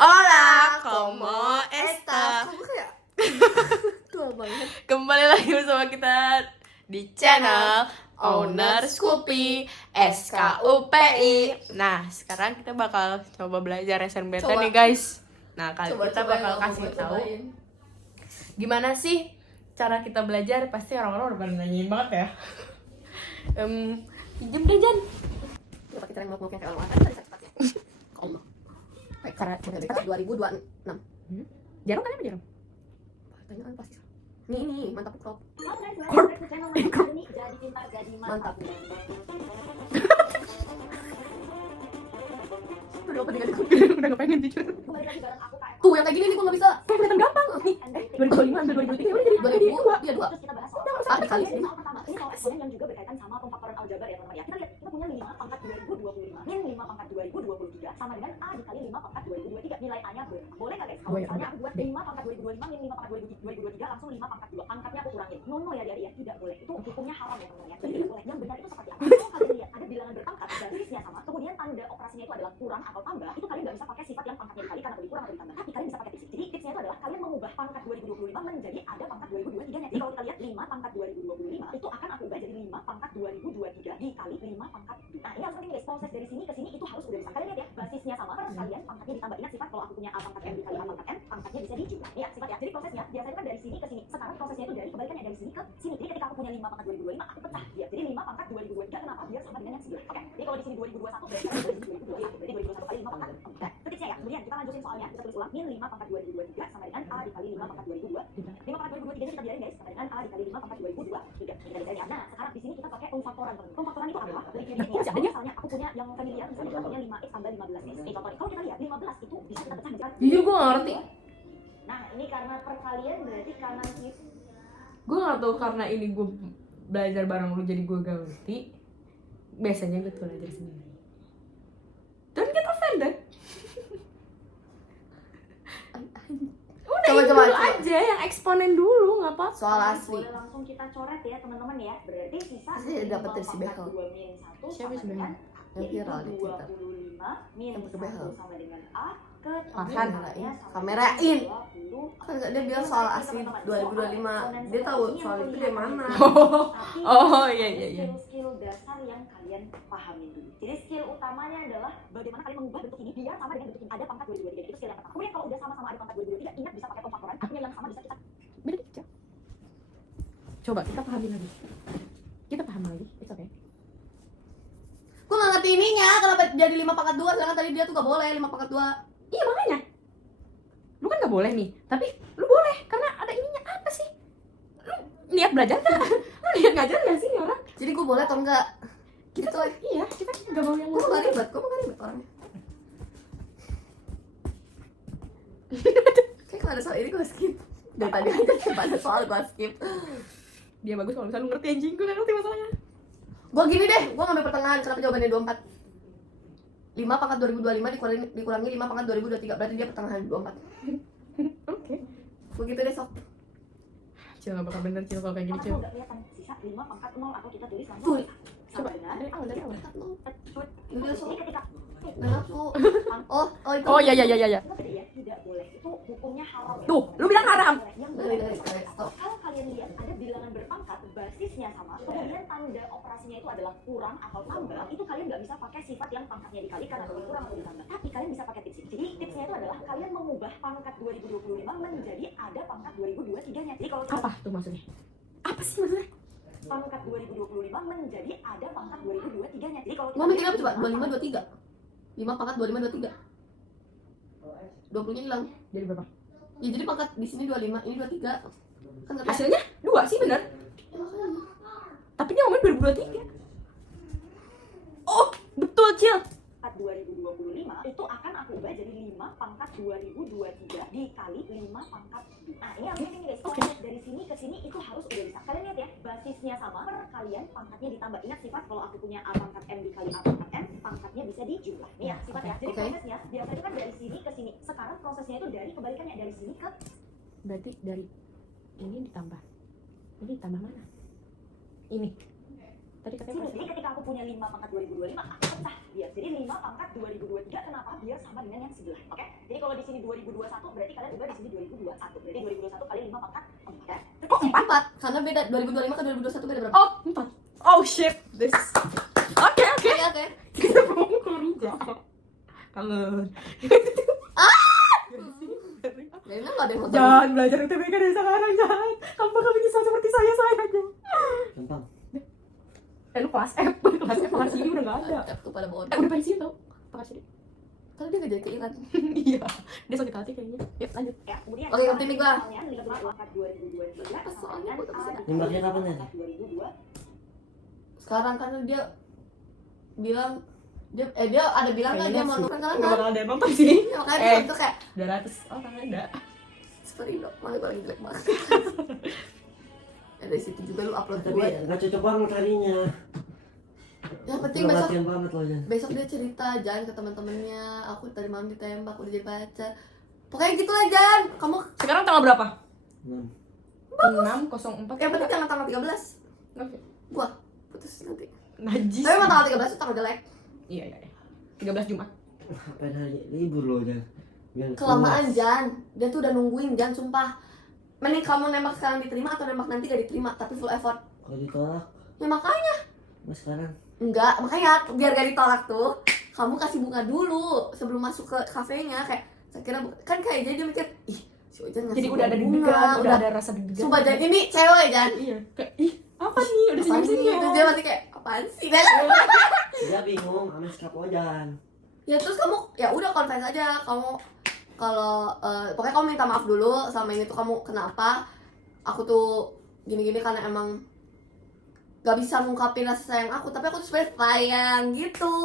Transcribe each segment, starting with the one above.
Hola, ¿cómo estás? Kamu kayak tua banget. Kembali lagi bersama kita di channel Owner Scoopy SKUPI. Nah, sekarang kita bakal coba belajar SNBT nih guys. Nah, kali kita bakal kasih tahu gimana sih cara kita belajar. Pasti orang-orang udah pada nanyain banget ya. Pinjem deh Jan. Coba kita yang ngomongnya kayak orang tadi cepatnya. Allah. Cara 2026. jarum kan apa jarum? Pertanyaan pasti salah. Nih, mantap crop. Mantap. Udah apa tinggal Udah gak pengen jujur. tuh yang kayak gini nih gua nggak bisa. Kayak kelihatan gampang. Nih, 2005 sampai 2003 udah jadi 2002, iya 2. Terus kita bahas soal Dikali ini soal pertama. Ini soal eksponen yang juga berkaitan sama pemfaktoran aljabar ya teman-teman ya. Kita lihat kita punya 5 pangkat 2025 min 5 pangkat 2023 sama dengan A dikali 5 pangkat 2023. Nilai A-nya berapa? Boleh nggak guys? Kalau misalnya aku buat 5 pangkat 2025 min 5 pangkat 2023 langsung 5 pangkat 2. Pangkatnya aku kurangin. No ya dari ya, tidak boleh. Itu hukumnya haram ya teman-teman ya. Jadi tidak boleh. Yang benar itu seperti apa? Kalau kalian lihat ada bilangan berpangkat garisnya sama, kemudian tanda operasinya itu adalah kurang atau tambah, itu kalian nggak bisa pakai sifat yang pangkatnya dikali karena lebih kurang atau ditambah. Tapi kalian bisa pakai tips. Jadi tipsnya itu adalah kalian mengubah pangkat 2025 menjadi ada pangkat 2023 nya. Jadi kalau kita lihat 5 pangkat 2025 itu akan aku ubah jadi 5 pangkat 2023 dikali 5 pangkat 2. Nah, ini harus penting guys. Proses dari sini ke sini itu harus udah bisa. Kalian lihat ya, basisnya sama, perkalian pangkatnya ditambah. Ingat sifat kalau aku punya A pangkat M dikali A pangkat M, pangkatnya bisa dijumlah. Ya, sifat ya. Jadi prosesnya biasanya kan dari sini ke sini. Sekarang prosesnya itu dari kebalikannya dari sini ke sini. Jadi ketika aku punya 5 pangkat 2025, aku pecah dia. Jadi 5 pangkat 2023 kenapa? Biar sama dengan yang sebelah. Oke. Jadi kalau di sini 2021 berarti dari sini 2021. Berarti 2021 kali 5 pangkat 4. Nah, itu tipsnya ya. Kemudian kita lanjutin soalnya. Kita tulis ulang min 5 pangkat 2023 sama dengan A dikali 5 pangkat 2002. 5 pangkat 2023 nya kita biarin guys, sama dengan A dikali 5 pangkat 2002. Kita biarin ya. Nah, sekarang di sini kita pakai pemfaktoran. Pemfaktoran itu apa? Dari kiri ini ya. Misalnya aku punya yang familiar, misalnya kita punya 5x tambah 15x. Contohnya kalau kita lihat 15 itu bisa kita pecah menjadi. Jujur gue gak ngerti. Nah, ini karena perkalian berarti kanan kiri. Gue gak tau karena ini gue belajar bareng lu jadi gue gak ngerti. Biasanya gue tuh belajar sendiri. Don't get offended. Udah Coba, ini coba, dulu coba. aja yang eksponen dulu gak apa-apa. Soal asli. Boleh langsung kita coret ya teman-teman ya. Berarti sisa Pasti dapat dari si Behel. 2 min 1 Siapa si sama dengan Yang viral di Twitter. 25 min Yang pakai Behel. 1 sama dengan A ke Farhan. Kamerain. Kan dia bilang soal asli 2025. Dia tahu soal itu dari mana. Oh, iya. Skill dasar yang kalian pahami dulu. Jadi skill utamanya adalah bagaimana kalian mengubah bentuk ini biar sama dengan bentuk ini. Ada pangkat 2023. Itu skill yang pertama. Kemudian kalau udah sama-sama ada pangkat 2023, ingat bisa pakai pemfaktoran. Artinya yang sama bisa kita Beda dikit. Coba kita pahami lagi. Kita paham lagi. It's okay. Gua nggak ngerti ininya. Kenapa jadi 5 pangkat 2? Sedangkan tadi dia tuh nggak boleh 5 pangkat 2. Iya makanya. Lu kan gak boleh nih. Tapi lu boleh karena ada ininya. Apa sih? Lu niat belajar kan? Lu niat ngajar gak sih nih orang? Jadi gua boleh atau enggak? Kita Gitu, tuh iya, kita gak mau yang Gua nggak ribet orangnya. Kayak kalau ada soal ini gua skip. Dari tadi aja coba ada soal gua skip. dia bagus kalau misalnya lu ngerti anjing. Gue gak ngerti masalahnya. Gua gini deh, gua ngambil pertengahan. Kenapa jawabannya 24? 5 pangkat 2025 dikurangi 5 pangkat 2023. Berarti dia pertengahan 24. Oke. Begitu deh, sok. Cil gak bakal bener Cil kalau kayak gini pangkat Cil. 0 nggak kelihatan. Sisa 5 pangkat 0 atau kita tulis langsung. Tuh. Sama dengan Dari awal. Udah, sok. Jadi ketika Nah, aku. Oh, itu. Oh iya. tidak boleh. Itu hukumnya haram ya. Tuh, lu bilang haram. Yang Dari, benar stop. kalau kalian lihat ada bilangan berpangkat basisnya sama, kemudian tanda operasinya itu adalah kurang atau tambah, itu kalian nggak bisa pakai sifat yang pangkatnya dikalikan atau dikurang atau ditambah. Tapi kalian bisa pakai tips. Jadi tipsnya itu adalah kalian mengubah pangkat 2025 menjadi ada pangkat 2023-nya. Jadi kalau kita Apa tuh maksudnya? Apa sih maksudnya? pangkat 2025 menjadi ada pangkat 2023-nya. Jadi kalau Mau mikir apa coba? 25 23. 5 pangkat 25 23. 20-nya hilang. Jadi berapa? Ya jadi pangkat di sini 25, ini 23. Kan nggak Hasilnya 2 sih bener. Tapi dia ngomongin 2023. Oh, betul Cil. pangkat 2025 itu akan aku ubah jadi 5 pangkat 2023 dikali 5 pangkat 2. Nah, ini yang penting guys. Oke. Proses dari sini ke sini itu harus udah bisa. Kalian lihat ya, basisnya sama, perkalian pangkatnya ditambah. Ingat sifat kalau aku punya A pangkat M dikali A pangkat M, pangkatnya bisa dijumlah. Nih ya, sifat ya. Jadi Oke. prosesnya biasanya kan dari sini ke sini. Sekarang prosesnya itu dari kebalikannya, dari sini ke Berarti dari ini ditambah. Ini ditambah mana? Ini. Tadi katanya sini. pas. Jadi ketika aku punya 5 pangkat 2025, aku pecah dia. Jadi 5 pangkat 2023 kenapa? Biar sama dengan yang sebelah. Oke? Jadi kalau di sini 2021 berarti kalian udah di sini 2021. Berarti 2021 kali 5 pangkat 4. Kok 4? 4, karena beda 2025 ke 2021 beda berapa? Oh, 4. Oh shit. This. Oke. Oke. Kita mau ke Rija. Kangen. Kayaknya nggak ada yang mau tahu. Jangan belajar UTBK dari sekarang, jangan. Kamu bakal menyesal seperti saya aja. Gampang. Lu kelas F Pak Sidi udah nggak ada. Tuh pada bohong. Udah pensiun tau Pak Sidi. Karena dia nggak jadi ke Iran. Iya, dia sakit hati kayaknya. Yuk lanjut. Ya, kemudian Oke, ngerti nih gua. kalian 5 pangkat 2022 Soalnya gua nggak bisa. Nembaknya kapan ya? 2002. Sekarang kan dia bilang dia ada bilang kan dia mau nonton kan Nggak bakal ada yang nonton sih. ya, makanya dia itu kayak 200 orang ada. seperti Indo, malah gue lagi jelek banget. Ya, dari situ juga lu upload Tapi gue. nggak cocok banget harinya. Yang penting Kurang besok latihan banget loh ya. besok dia cerita Jan ke teman-temannya, aku tadi malam ditembak udah jadi pacar. Pokoknya gitu lah Jan. Kamu Sekarang tanggal berapa? 6. 6.04. yang penting jangan tanggal 13. Oke. Gua putus nanti. Najis. Tapi emang tanggal 13 itu tanggal jelek. Iya. 13 Jumat. Ngapain hari libur loh ya. Biar Kelamaan puas. Jan. Dia tuh udah nungguin Jan sumpah. Mending kamu nembak sekarang diterima atau nembak nanti gak diterima tapi full effort. Kalau ditolak, Ya makanya mas sekarang. enggak, makanya biar gak ditolak tuh kamu kasih bunga dulu sebelum masuk ke kafenya kayak saya kira kan kayak jadi dia mikir ih si Ojan ngasih Jadi udah ada bunga, deg-degan, udah ada rasa deg-degan. sumpah Jan ini cewek Jan Iya. Kayak ih, apa nih? Udah apaan sih senyum-senyum. terus dia masih kayak apaan sih Dan Dia bingung sama sikap Ojan. ya terus kamu ya udah confess aja kamu kalau pokoknya kamu minta maaf dulu sama ini tuh kamu kenapa aku tuh gini-gini karena emang gak bisa ngungkapin rasa sayang aku tapi aku tuh sebenarnya sayang gitu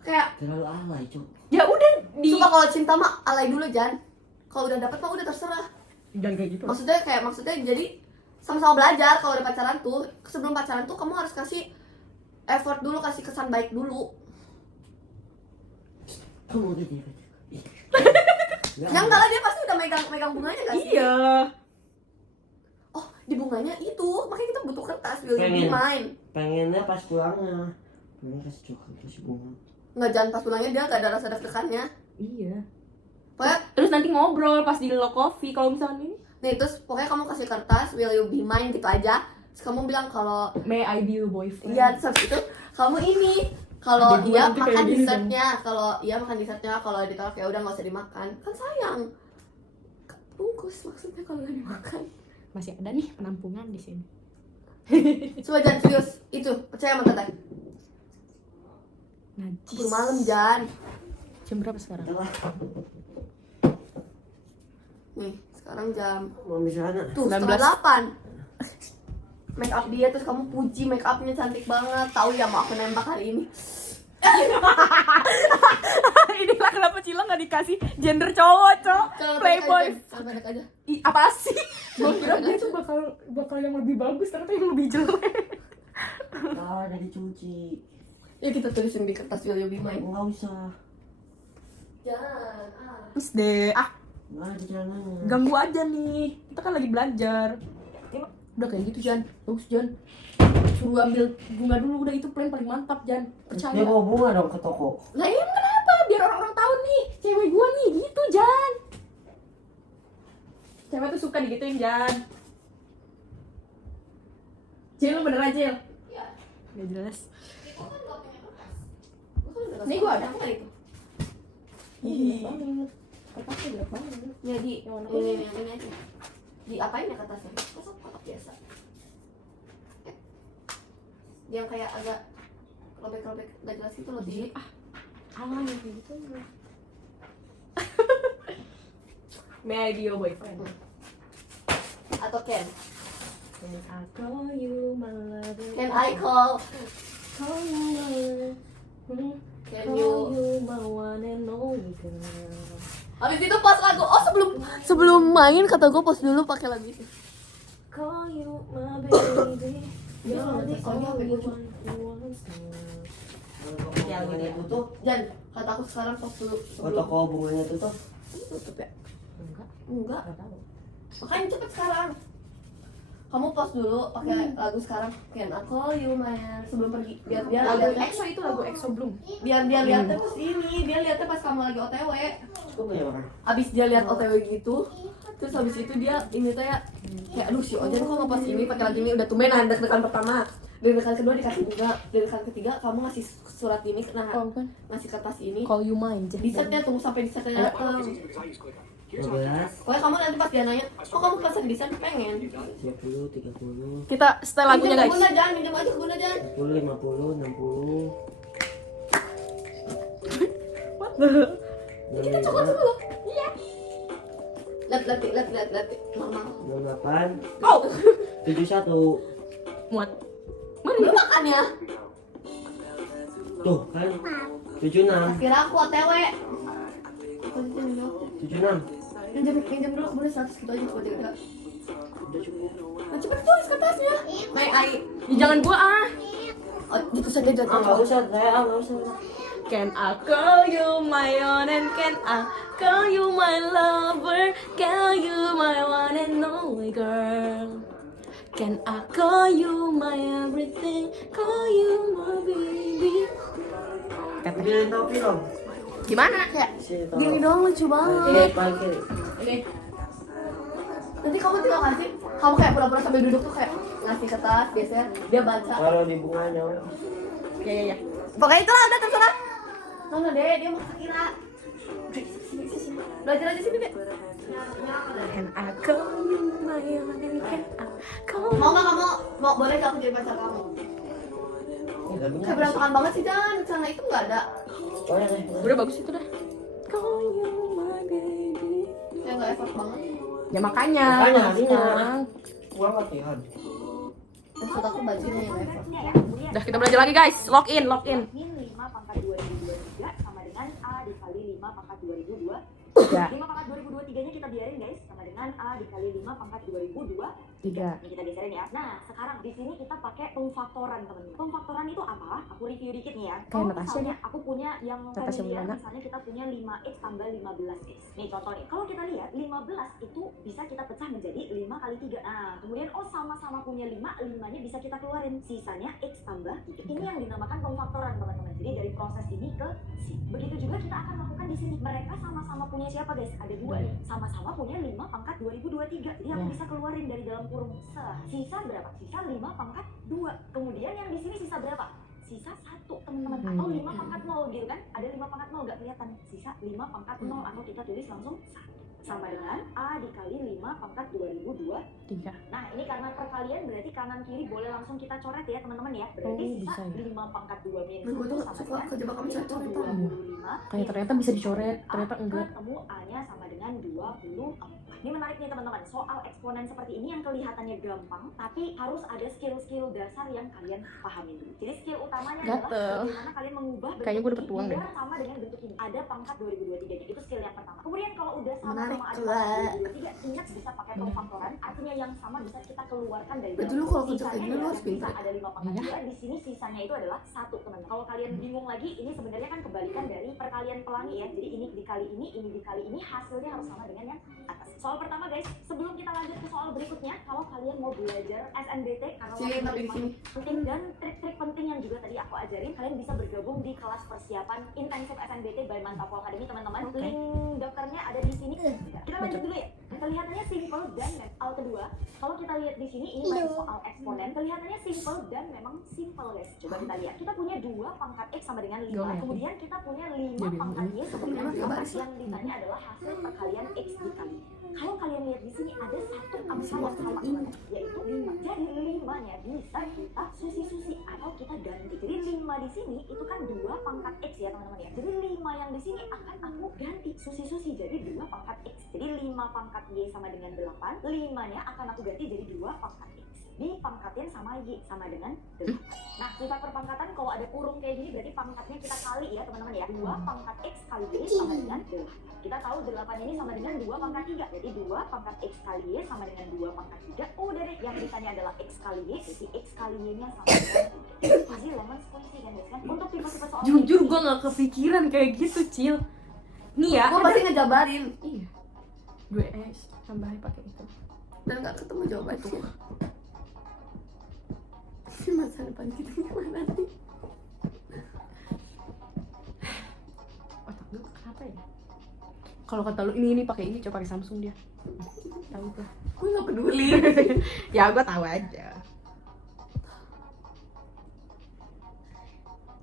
kayak Terlalu alay, Cok. Ya udah di sumpah kalau cinta mah alay dulu Jan kalau udah dapet mah udah terserah jangan kayak gitu. maksudnya jadi sama-sama belajar kalau udah pacaran tuh sebelum pacaran tuh kamu harus kasih effort dulu kasih kesan baik dulu Kamu udah dia. ya enggak lah dia pasti udah megang bunganya gak sih Iya. oh di bunganya itu makanya kita butuh kertas will you be Pengen. mine Pengennya pas pulangnya. Pengen kasih coklat, kasih bunga. nggak jangan pas pulangnya dia gak ada rasa deg-degannya Iya. pokoknya Terus nanti ngobrol pas di Lo Coffee kalau misalnya ini. nih terus pokoknya kamu kasih kertas will you be mine gitu aja terus kamu bilang kalau May I be your boyfriend? iya terus itu kamu ini kalau Adik gue iya nanti makan kayak gini dessertnya kalau iya makan dessertnya kalau ditolak ya udah nggak usah dimakan kan sayang bungkus maksudnya kalau nggak dimakan Masih ada nih penampungan di sini. coba jangan serius itu percaya sama teteh Najis. keburu malam Jan Jam berapa sekarang? Itulah. nih sekarang jam Mau di sana. tuh 19. 7:30 make up dia terus kamu puji make upnya cantik banget tahu ya mau aku nembak hari ini Inilah kenapa Cila nggak dikasih gender cowok, Cok. Kalau Playboy. kalau pendek aja Ih, apa sih? Gue kira dia tuh bakal yang lebih bagus, ternyata yang lebih jelek. Ah, udah dicuci. ya kita tulisin di kertas will you be mine Enggak usah. jangan Terus deh, Enggak ada celananya. ganggu aja nih. Kita kan lagi belajar. Ini udah kayak gitu, Jan. Bagus, Jan. Suruh ambil bunga dulu, udah itu plan paling mantap, Jan. Percaya. Dia bawa bunga dong ke toko. Lah ini kenapa? Biar orang-orang tahu nih, cewek gua nih gitu, Jan. Cewek tuh suka digituin, Jan. Cil, lu bener aja, Cil. ya Gak jelas. itu kan nggak punya kertas Nih, gua ada. kan itu Ih, kertasnya jelek banget. ya di Yang warna ini aja di apain ya kertasnya masa kotak biasa yang kayak agak robek-robek gak jelas itu loh di Alah, yang kayak gitu enggak. May I be your boyfriend? atau Ken Can I call you my lover? Can I call Call you Can Call you you my one and only girl. habis itu pas lagu oh sebelum main kata gue pas dulu pakai lagu itu Call you my baby. Dia You're nanti the soalnya only sampai one who wants me. Ya, bunganya tutup. Jan kata aku sekarang pas dulu Kalau toko bunganya tutup. tutup ya Enggak, enggak enggak tahu. makanya cepet sekarang kamu pause dulu pakai lagu sekarang Can I Call You Man sebelum pergi biar dia Lagu lihat EXO itu lagu EXO belum. biar dia lihatnya pas ini dia lihatnya pas kamu lagi OTW Kok banyak makan? abis dia lihat OTW gitu terus habis itu dia ini tuh ya kayak aduh si Ojan kok ngepas ini pakai lagu ini udah tumbenan deg-degan pertama deg-degan kedua dikasih juga deg-degan ketiga kamu ngasih surat ini nah ngasih kertas ini Call You Mine. di setnya tunggu sampai di setnya datang 12, pokoknya kamu nanti pas dia nanya kok kamu pesan di set pengen 30, 30, Kita setel lagunya guys. Bunda jangan minjem aja ke Bunda jangan 40, 50, 60. kita coklat dulu iya lihat mama 68, oh 71. Muat. belum makan ya Tuh kan 76, kira aku OTW 76. minjem dulu ke Bunda 100 gitu aja coba jaga Udah cukup. nah cepet tulis kertasnya Mai ai Ya, jangan gua ah. oh, gitu saja jangan Nggak usah, saya nggak usah. Can I call you my own and can I call you my lover? Call you my one and only girl. Can I call you my everything? Call you my baby. Bilin topi dong. Gimana ya? Sini gini tolong. doang lucu banget Ini paling kiri. ini nanti kamu tinggal ngasih kamu kayak pura-pura sambil duduk tuh kayak ngasih kertas biasanya dia baca Kalau di bunganya. Ya. pokoknya itulah udah terserah nggak deh dia mau kira belajar aja sini deh Can I call you my own and can I call mau nggak kamu mau boleh nggak aku jadi pacar kamu kayak berantakan banget sih jangan celana itu nggak ada Oh ya, Udah bagus itu dah. Call you my baby. ya nggak effort banget Ya makanya. Makanya, artinya. sekarang. Gua latihan. maksud aku bajunya yang effort ya. Kemudian Udah kita belajar lagi guys. Log in. min 5 pangkat 2023 sama dengan A dikali 5 pangkat 2002. Ya. 5 pangkat 2023 nya kita biarin guys sama dengan A dikali 5 pangkat 2002. 3. Ini kita geserin ya. Nah, sekarang di sini kita pakai pemfaktoran, teman-teman. Pemfaktoran itu apa? Aku review dikit nih ya. Kalau Natasha misalnya aku punya yang Natasha familiar, Wilana. misalnya kita punya 5x tambah 15x. Nih contoh nih, kalau kita lihat 15 itu bisa kita pecah menjadi 5 kali 3. Nah, kemudian sama-sama punya 5, 5-nya bisa kita keluarin. Sisanya x tambah 3. Ini yang dinamakan pemfaktoran, teman-teman. Jadi dari proses ini ke sini. Begitu juga kita akan lakukan di sini. Mereka sama-sama punya siapa, guys? Ada dua nih. Sama-sama punya 5 pangkat 2023. Jadi aku bisa keluarin dari dalam kurung sisa berapa? Sisa 5 pangkat 2. Kemudian yang di sini sisa berapa? Sisa 1, teman-teman. Atau 5 pangkat 0 gitu kan? Ada 5 pangkat 0 nggak kelihatan. Sisa 5 pangkat 0 atau kita tulis langsung 1. Sama dengan A dikali 5 pangkat 2002. 3. Nah, ini karena perkalian berarti kanan kiri boleh langsung kita coret ya, teman-teman ya. Berarti Oh, sisa bisa ya. 5 pangkat 2 min Gue tuh 1 gak sama suka dengan kejebak kamu saya coret 25. Kayak ternyata bisa dicoret, ternyata enggak. Ketemu A-nya sama dengan 24. Ini menarik nih teman-teman. Soal eksponen seperti ini yang kelihatannya gampang, tapi harus ada skill-skill dasar yang kalian pahami dulu. Jadi skill utamanya Gatel. adalah bagaimana kalian mengubah bentuk Kayaknya gue dapet ini uang deh. biar sama dengan bentuk ini. Ada pangkat 2023-nya. Itu skill yang pertama. Kemudian kalau udah sama Menarik sama ada juga. pangkat 2023, ingat bisa pakai pemfaktoran. Artinya yang sama bisa kita keluarkan dari Betul, dalam. lu kalau kerja kayak Sisanya gini lu ya, harus pintar. bisa ada 5 pangkat Iya. 2. Di sini sisanya itu adalah 1, teman-teman. Kalau kalian bingung lagi, ini sebenarnya kan kebalikan dari perkalian pelangi ya. Jadi ini dikali ini dikali ini, hasilnya harus sama dengan yang atas. Soal pertama guys, sebelum kita lanjut ke soal berikutnya, kalau kalian mau belajar SNBT karena Sini, tapi di sini. penting dan trik-trik penting yang juga tadi aku ajarin, kalian bisa bergabung di kelas persiapan intensif SNBT by Mantapol Academy, teman-teman. Oke. Link daftarnya ada di sini. Kita lanjut dulu ya. Kelihatannya simple dan hal kedua, kalau kita lihat di sini ini masih soal eksponen, kelihatannya simple dan memang simple guys. Coba kita lihat. Kita punya 2 pangkat x sama dengan 5. Gak Kemudian kita punya 5 Jadi pangkat y sama dengan ini 2. baris. Yang ditanya adalah hasil perkalian x dikali. Kalau kalian lihat di sini ada satu angka yang sama teman-teman, yaitu 5. Jadi 5-nya bisa kita susi-susi atau kita ganti. Jadi 5 di sini itu kan 2 pangkat x ya teman-teman ya. Jadi 5 yang di sini akan aku ganti susi-susi jadi 2 pangkat x. Jadi 5 pangkat y sama dengan 8. 5-nya akan aku ganti jadi 2 pangkat x. Dipangkatin sama y sama dengan 8. Nah, sifat perpangkatan kalau ada kurung kayak gini berarti pangkatnya kita kali ya teman-teman ya. 2 pangkat x kali y sama dengan 8. Kita tahu 8 ini sama dengan 2 pangkat 3. Jadi 2 pangkat x kali y sama dengan 2 pangkat 3. Udah deh, yang ditanya adalah x kali y, jadi x kali y-nya sama dengan 3. Easy lemon squeezy kan guys kan? Untuk tipe-tipe soal Jujur ini, gue gak kepikiran kayak gitu, Cil. Nih ya. Gue pasti ngejabarin Iya. 2S tambahin pakai itu. dan nggak ketemu jawabannya. Masa depan kita gimana nih? Otak gue kenapa ya? Kalau kata lu ini pakai ini, coba pakai Samsung dia. Tahu tuh. Gue nggak peduli. Ya gue tahu aja.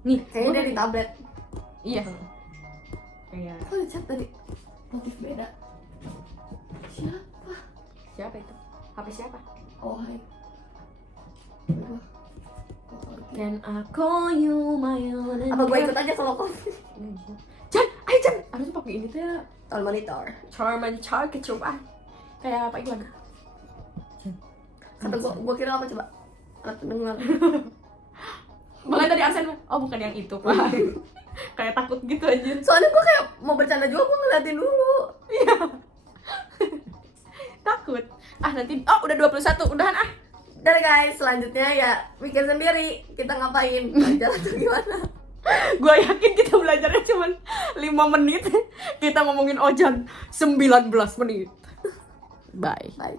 Nih, Kayaknya dia di tablet. Iya. Kayak Kok ada chat tadi? Notif beda. Siapa? siapa itu? HP siapa? Oh hai. Can I call you my own? Apa gue ikut aja kalau kau Chan, ayo Chan. Harusnya pakai ini tuh ya. tahun monitor. Charman Char kecoba. Kayak apa iklan? Kata gue kira apa coba? Alat pendengar. Makanya tadi Arsen, oh bukan yang itu pak. Kayak takut gitu aja. Soalnya gue kayak mau bercanda juga, gue ngeliatin dulu. Takut. Ah nanti, oh udah 21, udahan ah. Dan guys, selanjutnya ya bikin sendiri. Kita ngapain? Belajar atau gimana? Gue yakin kita belajarnya cuma 5 menit. Kita ngomongin Ojan 19 menit. Bye. Bye.